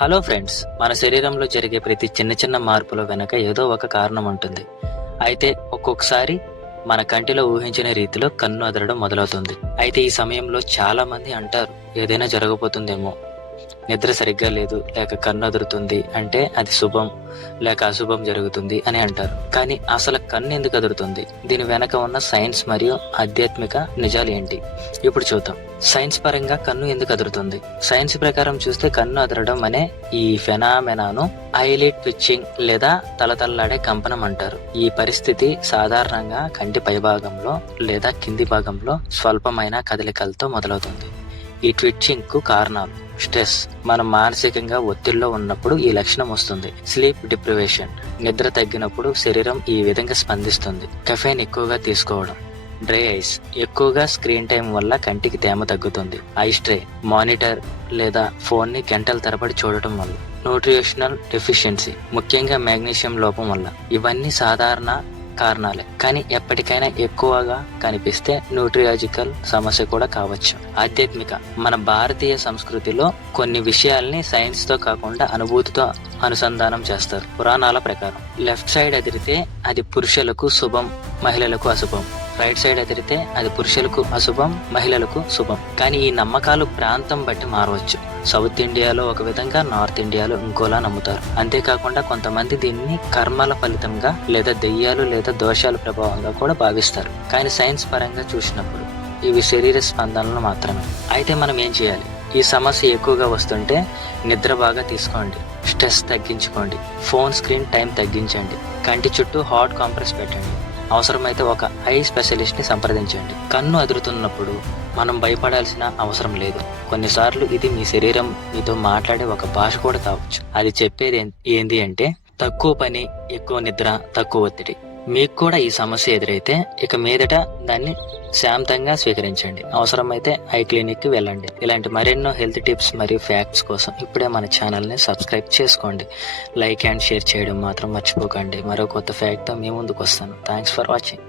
Hello friends, మన శరీరంలో జరిగే ప్రతి చిన్న చిన్న మార్పుల వెనక ఏదో ఒక కారణం ఉంటుంది. అయితే ఒక్కొక్కసారి మన కంటిలో ఊహించిన రీతిలో కన్ను అదరడం మొదలవుతుంది. అయితే ఈ సమయంలో చాలా మంది అంటారు, ఏదైనా జరగబోతుందేమో, నిద్ర సరిగ్గా లేదు, లేక కన్ను అదురుతుంది అంటే అది శుభం లేక అశుభం జరుగుతుంది అని అంటారు. కానీ అసలు కన్ను ఎందుకు అదురుతుంది, దీని వెనక ఉన్న సైన్స్ మరియు ఆధ్యాత్మిక నిజాలు ఏంటి ఇప్పుడు చూద్దాం. సైన్స్ పరంగా కన్ను ఎందుకు అదురుతుంది? సైన్స్ ప్రకారం చూస్తే కన్ను అదరడం అనే ఈ ఫెనామెనాను ఐలిడ్ ట్విచ్చింగ్ లేదా తలతల్లాడే కంపనం అంటారు. ఈ పరిస్థితి సాధారణంగా కంటి పైభాగంలో లేదా కింది భాగంలో స్వల్పమైన కదలికలతో మొదలవుతుంది. ఈ ట్విచ్చింగ్ కు కారణాలు: స్ట్రెస్, మనం మానసికంగా ఒత్తిడిలో ఉన్నప్పుడు ఈ లక్షణం వస్తుంది. స్లీప్ డిప్రివేషన్, నిద్ర తగ్గినప్పుడు శరీరం ఈ విధంగా స్పందిస్తుంది. కెఫెన్ ఎక్కువగా తీసుకోవడం. డ్రై ఐస్, ఎక్కువగా స్క్రీన్ టైం వల్ల కంటికి తేమ తగ్గుతుంది. ఐ స్ట్రే, మానిటర్ లేదా ఫోన్ ని గంటల తరబడి చూడటం వల్ల. న్యూట్రిషనల్ డెఫిషియన్సీ, ముఖ్యంగా మెగ్నీషియం లోపం వల్ల. ఇవన్నీ సాధారణ కారణాలే, కానీ ఎప్పటికైనా ఎక్కువగా కనిపిస్తే న్యూట్రియాజికల్ సమస్య కూడా కావచ్చు. ఆధ్యాత్మిక, మన భారతీయ సంస్కృతిలో కొన్ని విషయాల్ని సైన్స్ తో కాకుండా అనుభూతితో అనుసంధానం చేస్తారు. పురాణాల ప్రకారం లెఫ్ట్ సైడ్ అదిరితే అది పురుషులకు శుభం, మహిళలకు అశుభం. రైట్ సైడ్ అదిరితే అది పురుషులకు అశుభం, మహిళలకు శుభం. కానీ ఈ నమ్మకాలు ప్రాంతం బట్టి మారవచ్చు. సౌత్ ఇండియాలో ఒక విధంగా, నార్త్ ఇండియాలో ఇంకోలా నమ్ముతారు. అంతేకాకుండా కొంతమంది దీన్ని కర్మల ఫలితంగా లేదా దెయ్యాలు లేదా దోషాల ప్రభావంగా కూడా భావిస్తారు. కానీ సైన్స్ పరంగా చూసినప్పుడు ఇవి శరీర స్పందనలు మాత్రమే. అయితే మనం ఏం చేయాలి? ఈ సమస్య ఎక్కువగా వస్తుంటే నిద్ర బాగా తీసుకోండి, స్ట్రెస్ తగ్గించుకోండి, ఫోన్ స్క్రీన్ టైం తగ్గించండి, కంటి చుట్టూ హాట్ కాంప్రెస్ పెట్టండి, అవసరమైతే ఒక ఐ స్పెషలిస్ట్ ని సంప్రదించండి. కన్ను అదురుతున్నప్పుడు మనం భయపడాల్సిన అవసరం లేదు. కొన్నిసార్లు ఇది మీ శరీరం మీతో మాట్లాడే ఒక భాష కూడా కావచ్చు. అది చెప్పేది ఏంది అంటే, తక్కువ పని, ఎక్కువ నిద్ర, తక్కువ ఒత్తిడి. మీకు కూడా ఈ సమస్య ఎదురైతే ఇక మీదట దాన్ని శాంతంగా స్వీకరించండి. అవసరమైతే ఐ క్లినిక్ కి వెళ్ళండి. ఇలాంటి మరెన్నో హెల్త్ టిప్స్ మరియు ఫ్యాక్ట్స్ కోసం ఇప్పుడే మన ఛానల్ ని సబ్స్క్రైబ్ చేసుకోండి. లైక్ అండ్ షేర్ చేయడం మాత్రం మర్చిపోకండి. మరో కొత్త ఫ్యాక్ట్ తో మీ ముందుకు వస్తాను. Thanks for watching.